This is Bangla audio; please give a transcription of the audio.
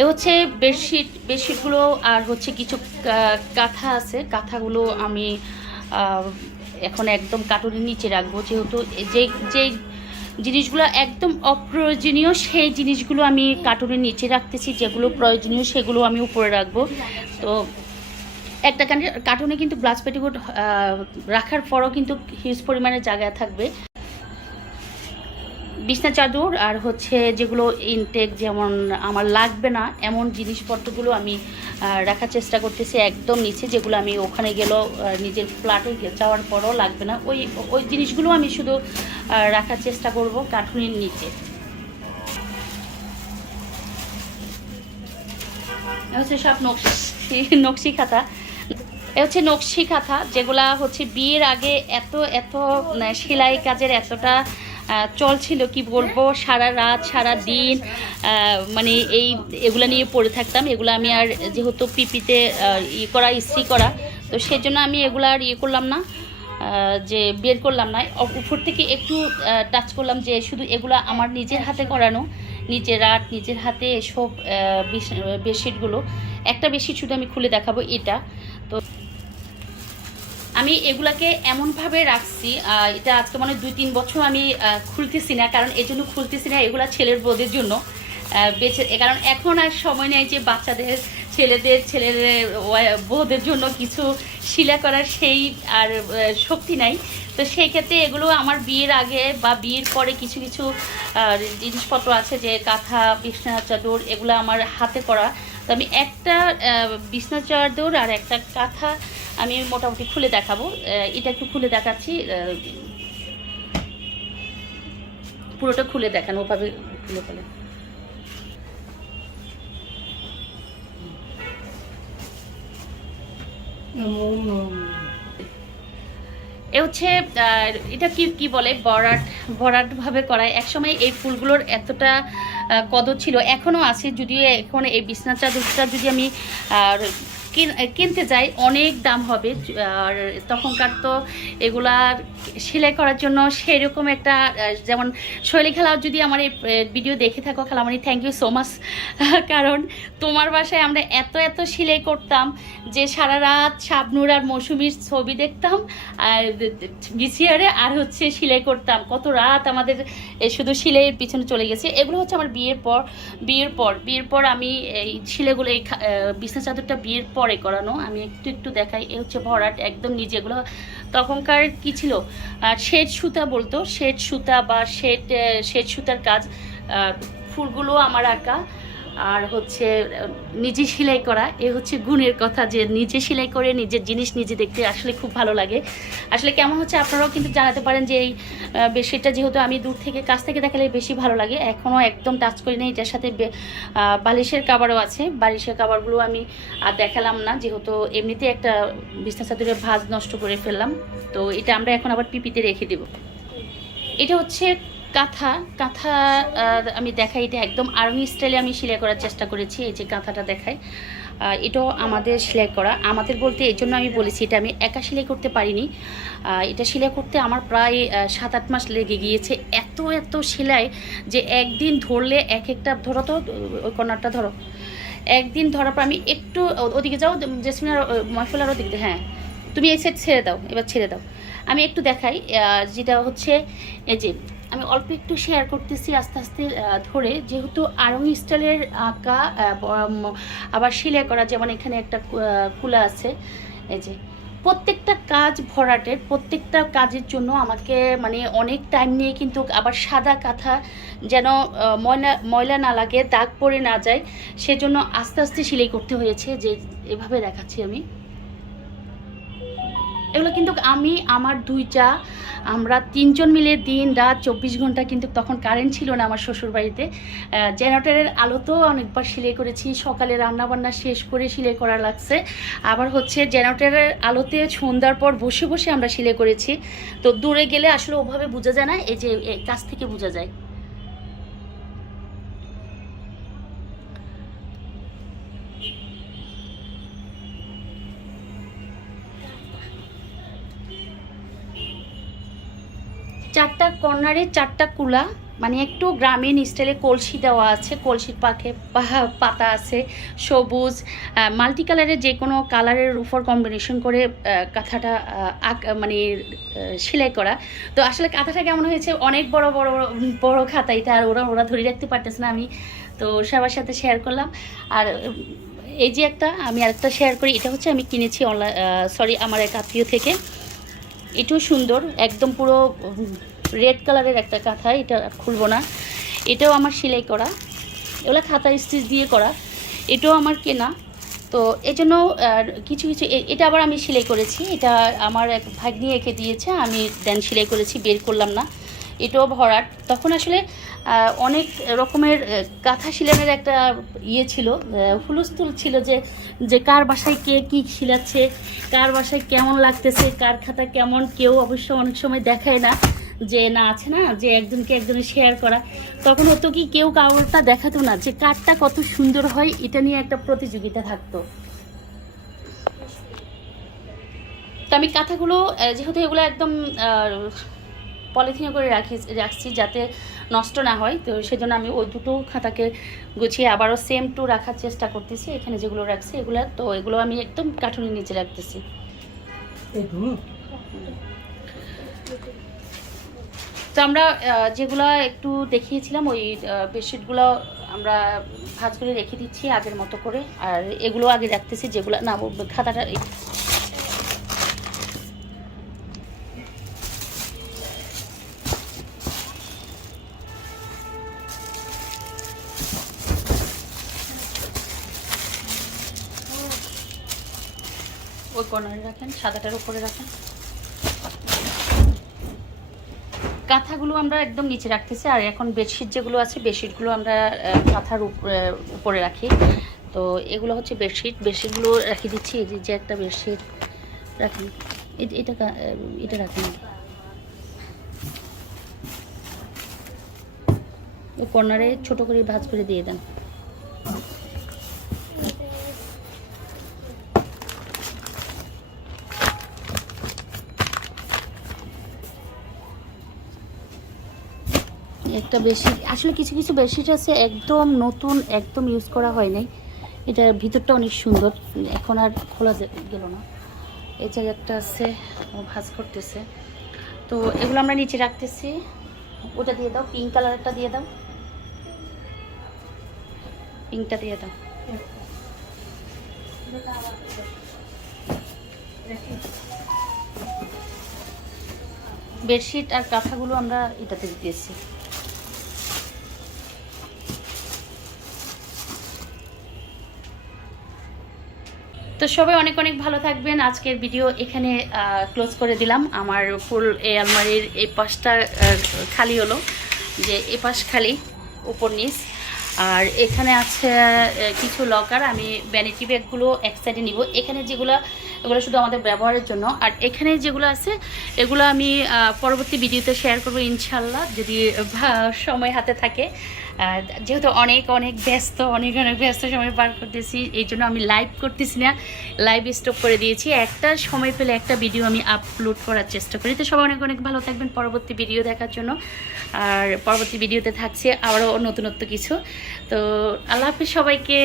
এ হচ্ছে বেডশিট, বেডশিটগুলো আর হচ্ছে কিছু কাঁথা আছে। কাঁথাগুলো আমি এখন একদম কার্টুনের নিচে রাখব যেহেতু যে যেই জিনিসগুলো একদম অপ্রয়োজনীয় সেই জিনিসগুলো আমি কার্টুনের নিচে রাখতেছি। যেগুলো প্রয়োজনীয় সেগুলো আমি উপরে রাখব। তো একটা কার্টুনে কিন্তু গ্লাস পেটিকোট রাখার পরও কিন্তু হিউজ পরিমাণে জায়গা থাকবে। বিছনা চাদর আর হচ্ছে যেগুলো ইনটেক যেমন আমার লাগবে না এমন জিনিসপত্রগুলো আমি রাখার চেষ্টা করতেছি একদম নিচে যেগুলো আমি ওখানে গেলেও নিজের ফ্ল্যাটে যাওয়ার পরও লাগবে না। ওই ওই জিনিসগুলো আমি শুধু রাখার চেষ্টা করব কাঠুনির নিচে। হচ্ছে সব নকশি নকশি খাতা। এ হচ্ছে নকশি খাতা যেগুলা হচ্ছে বিয়ের আগে এত এত উম, সেলাই কাজের এতটা আহ, চল ছিল কি বলব? সারা রাত সারা দিন মানে এই এগুলা নিয়ে পড়ে থাকতাম। এগুলো আমি আর যেহেতু পিপিতে ই করা ইস্ত্রি করা তো সেজন্য আমি এগুলো আর ইয়ে করলাম না যে বের করলাম না। উপর থেকে একটু টাচ করলাম যে শুধু এগুলো আমার নিজের হাতে করানো নিজের রাত নিজের হাতে এসব বেডশিটগুলো। একটা বেডশিট শুধু আমি খুলে দেখাবো এটা। তো আমি এগুলাকে এমনভাবে রাখছি এটা আজকে মানে দুই তিন বছর আমি খুলতেছি না, কারণ এই জন্য খুলতেছি না এগুলা ছেলের বোধের জন্য। বেঁচে কারণ এখন আর সময় নেই যে বাচ্চাদের, ছেলেদের, ছেলের বউদের জন্য কিছু শিলা করার সেই আর শক্তি নাই। তো সেই ক্ষেত্রে এগুলো আমার বিয়ের আগে বা বিয়ের পরে কিছু কিছু জিনিসপত্র আছে যে কাঁথা বিছনা চাদর এগুলো আমার হাতে করা তো আমি একটা বিছনা চাদর আর একটা কাঁথা আমি মোটামুটি খুলে দেখাবো। এটা একটু খুলে দেখাচ্ছি পুরোটা খুলে দেখান ওভাবে খুলে ফেলে। এ হচ্ছে এটা কি কি বলে বরাট বরাট ভাবে করা একসময় এই ফুলগুলোর এতটা কদর ছিল এখনও আছে যদিও এখন এই বিছনা চাদরটা যদি আমি আর, কিনতে যাই, অনেক দাম হবে। আর তখনকার তো এগুলার সেলাই করার জন্য সেরকম একটা, যেমন শৈলী খেলা যদি আমার এই ভিডিও দেখে থাকো খেলামানি থ্যাংক ইউ সো মাচ কারণ তোমার বাসায় আমরা এত এত সেলাই করতাম যে সারা রাত শাবনুর আর মৌসুমীর ছবি দেখতাম, আর বিসিআরে আর হচ্ছে সেলাই করতাম। কত রাত আমাদের শুধু সেলাইয়ের পিছনে চলে গেছে। এগুলো হচ্ছে আমার বিয়ের পর বিয়ের পর বিয়ের পর আমি এই সেলাইগুলো, এই বিছনা চাদরটা বিয়ের পরে করানো। আমি একটু একটু দেখাই। এ হচ্ছে ভরাট, একদম নিজে এগুলো। তখনকার কি ছিল? শেড সুতা বলতো। শেড সুতা বা শেড শেড সুতার কাজ ফুলগুলো আমার আঁকা। আর হচ্ছে, নিজে সেলাই করা, এ হচ্ছে গুণের কথা যে নিজে সেলাই করে নিজের জিনিস নিজে দেখতে আসলে খুব ভালো লাগে। আসলে কেমন হচ্ছে আপনারাও কিন্তু জানাতে পারেন যে এই বেডশিটটা যেহেতু আমি দূর থেকে, কাছ থেকে দেখালে বেশি ভালো লাগে। এখনও একদম টাচ করি না এটার সাথে বালিশের কাবারও আছে। বালিশের কাবারগুলো আমি আর দেখালাম না, যেহেতু এমনিতে একটা বিছনা চাদরের ভাঁজ নষ্ট করে ফেললাম। তো এটা আমরা এখন আবার পিপিতে রেখে দেব। এটা হচ্ছে কাঁথা কাঁথা আমি দেখাই এটা একদম আর্মি স্টাইলে আমি সেলাই করার চেষ্টা করেছি, এই যে কাঁথাটা দেখাই। এটাও আমাদের সেলাই করা। আমাদের বলতে এই জন্য আমি বলেছি, এটা আমি একা সেলাই করতে পারিনি। এটা সেলাই করতে আমার প্রায় সাত আট মাস লেগে গিয়েছে। এত এত সেলাই যে একদিন ধরলে এক একটা, ধরো তো, ওই কর্নারটা ধরো। একদিন ধরার পর আমি একটু, ওদিকে যাও, জেসমিনার ময়ফুলার ওদিকে হ্যাঁ। তুমি এই সেট ছেড়ে দাও, এবার ছেড়ে দাও। আমি একটু দেখাই যেটা হচ্ছে, এই যে আমি অল্প একটু শেয়ার করতেছি আস্তে আস্তে ধরে। যেহেতু আরং স্টাইলের আঁকা আবার সেলাই করা, যেমন এখানে একটা কুলা আছে, এই যে। প্রত্যেকটা কাজ ভরাটের, প্রত্যেকটা কাজের জন্য আমাকে মানে অনেক টাইম নিয়ে কিন্তু আবার সাদা কাঁথা যেন ময়লা ময়লা না লাগে, দাগ পড়ে না যায়, সেজন্য আস্তে আস্তে সেলাই করতে হয়েছে, যে এভাবে দেখাচ্ছি আমি। এগুলো কিন্তু আমি, আমার দুইটা আমরা তিনজন মিলে দিন রাত চব্বিশ ঘণ্টা কিন্তু তখন কারেন্ট ছিল না আমার শ্বশুর বাড়িতে জেনারেটরের আলোতেও অনেকবার সেলাই করেছি, সকালে রান্না বান্না শেষ করে সেলাই করা লাগছে। আবার হচ্ছে জেনারেটরের আলোতে সন্ধ্যার পর বসে বসে আমরা সেলাই করেছি। তো দূরে গেলে আসলে ওভাবে বোঝা যায় না, এই যে কাছ থেকে বোঝা যায়। কর্নারে চারটা কুলা মানে একটু গ্রামীণ স্টাইলে কলসি দেওয়া আছে কলসির পাখে পাতা আছে, সবুজ মাল্টি কালারের যে কোনো কালারের উপর কম্বিনেশন করে কাঁথাটা মানে সেলাই করা। তো আসলে কাঁথাটা কেমন হয়েছে? অনেক বড়, বড়- বড় খাতা এটা, আর ওরা ওরা ধরে রাখতে পারতেছে না আমি। তো সবার সাথে শেয়ার করলাম। আর, এই যে একটা, আমি আরেকটা শেয়ার করি, এটা হচ্ছে আমি কিনেছি অনলাইন সরি আমার এক আত্মীয় থেকে। এটাও সুন্দর, একদম পুরো রেড কালারের একটা কাঁথা এটা খুলবো না। এটাও আমার সেলাই করা। এগুলো খাতা স্টিচ দিয়ে করা। এটাও আমার কেনা। তো এই জন্য আহ, কিছু কিছু এটা আবার আমি সেলাই করেছি। এটা আমার এক ভাগ্নি এঁকে দিয়েছে আমি দেন সেলাই করেছি বের করলাম না। এটাও ভরাট। তখন আসলে অনেক রকমের কাঁথা শিলানের একটা ইয়ে ছিল হুলস্থুল ছিল যে যে কার বাসায় কে কী শিলাচ্ছে কার বাসায় কেমন লাগতেছে কার খাতা কেমন কেউ অবশ্য অনেক সময় দেখায় না। যে না আছে না, যে একজনকে একজনের শেয়ার করা, তখন হতো কি কেউ কাউরটা দেখাতো না যে কারটা কত সুন্দর হয়, এটা নিয়ে একটা প্রতিযোগিতা থাকতো। তো আমি কাঁথাগুলো যেহেতু এগুলো একদম পলিথিনে করে রাখি, রাখছি যাতে নষ্ট না হয়, তো সেজন্য আমি ওই দুটো খাতাকে গুছিয়ে আবারও সেম টু রাখার চেষ্টা করতেছি, এখানে যেগুলো রাখছি এগুলো, তো এগুলো আমি একদম কার্টুনের নিচে রাখতেছি। তো আমরা যেগুলো একটু দেখিয়েছিলাম, ওই বেডশিটগুলো আমরা ভাজ করে রেখে দিচ্ছি আগের মতো করে। আর এগুলো আগে রাখতেছি, যেগুলো, না খাতাটা ওই কর্নারে রাখেন, সাদাটার উপরে রাখেন। কাঁথাগুলো আমরা একদম নিচে রাখতেছি, আর এখন বেডশিট যেগুলো আছে, বেডশিটগুলো আমরা কাঁথার উপ- উপরে রাখি। তো এগুলো হচ্ছে বেডশিট। বেডশিটগুলো রাখি দিচ্ছি, এই যে- একটা বেডশিট রাখি। এটা এটা রাখি। কর্নারে ছোট করে ভাজ করে দিয়ে দেন। একটা বেশি, আসলে কিছু কিছু বেডশিট আছে একদম নতুন, একদম ইউজ করা হয় নাই। এটার ভিতরটা অনেক সুন্দর। এখন আর খোলা গেল না। এই যে একটা আছে, ও ভাজ করতেছে। তো এগুলো আমরা নিচে রাখতেছি। ওটা দিয়ে দাও পিঙ্ক কালারটা দিয়ে দাও। পিঙ্কটা দিয়ে দাও। বেডশিট আর কাঁথাগুলো আমরা এটাতে দিতেছি তো সবাই অনেক অনেক ভালো থাকবেন। আজকের ভিডিও এখানে ক্লোজ করে দিলাম। আমার ফুল এই আলমারির এই পাশটা খালি হলো, যে এ পাশ খালি, উপর নিচ। আর এখানে আছে কিছু লকার আমি ভ্যানিটি ব্যাগগুলো এক সাইডে নিব। এখানে যেগুলো, এগুলো শুধু আমাদের ব্যবহারের জন্য। আর এখানে যেগুলো আছে, এগুলো আমি পরবর্তী ভিডিওতে শেয়ার করব ইনশাল্লাহ, যদি সময় হাতে থাকে। যেহেতু অনেক অনেক ব্যস্ত, অনেক অনেক ব্যস্ত সময় পার করতেছি, এই জন্য আমি লাইভ করতেছি না লাইভ স্টপ করে দিয়েছি। একটা সময় পেলে একটা ভিডিও আমি আপলোড করার চেষ্টা করি। তো সবাই অনেক অনেক ভালো থাকবেন পরবর্তী ভিডিও দেখার জন্য। আর পরবর্তী ভিডিওতে থাকছে আবারও নতুনত্ব কিছু। তো আল্লাহ হাফিজ সবাইকে।